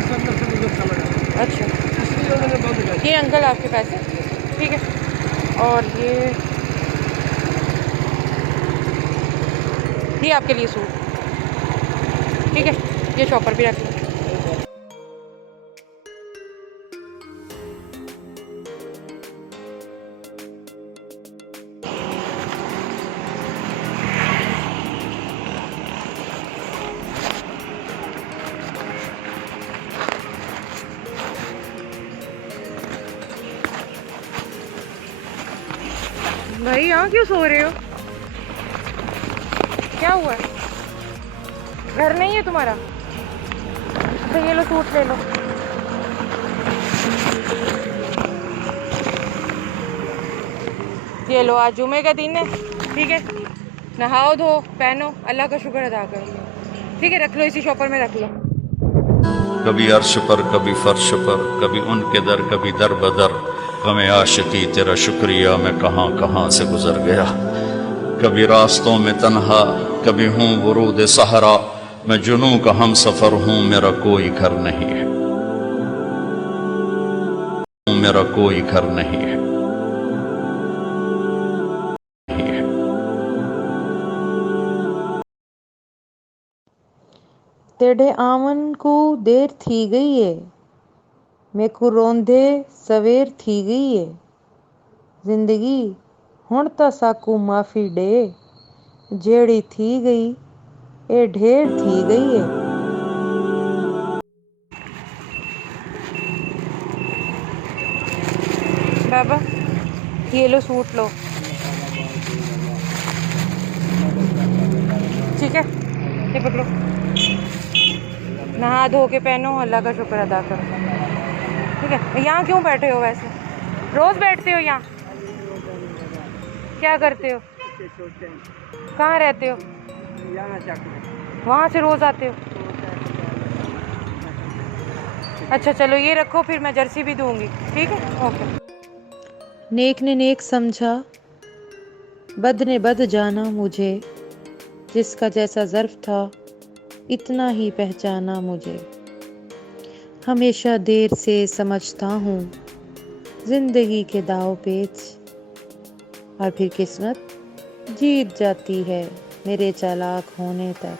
70 से मुझे चला गया। अच्छा, इसलिए उन्होंने बंद कर ये अंकल आपके पैसे, ठीक है। और ये आपके लिए सूट, ठीक है। ये शॉपर भी रख लो। भाई यहाँ क्यों सो रहे हो? क्या हुआ है? घर नहीं है तुम्हारा? तो ये लो सूट ले लो। ये लो, आज जुमे का दिन है, ठीक है। नहाओ धो पहनो, अल्लाह का शुक्र अदा करो, ठीक है। रख लो, इसी शॉपर में रख लो। कभी अर्श पर, कभी फर्श पर, कभी उनके दर, कभी दर बदर, गमे आशिकी तेरा शुक्रिया मैं कहाँ कहाँ से गुजर गया। कभी रास्तों में तन्हा, कभी हूँ वरूद सहरा, मैं जुनू का हम सफर हूँ, मेरा कोई घर नहीं है, मेरा कोई घर नहीं है। तेरे आवन को देर थी गई है, मैं को रोंदे सवेर थी गई है। जिंदगी हुण तां साकू माफ़ी डे, जेड़ी थी गई ए ढेर थी गई है। बाबा ये लो सूट लो, ठीक है। ये पकड़ो, नहा धो के पहनो, अल्लाह का शुक्र अदा करो, ठीक है। यहाँ क्यों बैठे हो वैसे? रोज़ बैठते हो यहाँ? क्या करते हो? कहाँ रहते हो? वहाँ से रोज़ आते हो? अच्छा चलो ये रखो, फिर मैं जर्सी भी दूंगी, ठीक है। ओके। नेक ने नेक समझा, बद ने बद जाना मुझे, जिसका जैसा ज़र्फ था इतना ही पहचाना मुझे। हमेशा देर से समझता हूँ जिंदगी के दाव पेच, और फिर किस्मत जीत जाती है मेरे चालाक होने तक।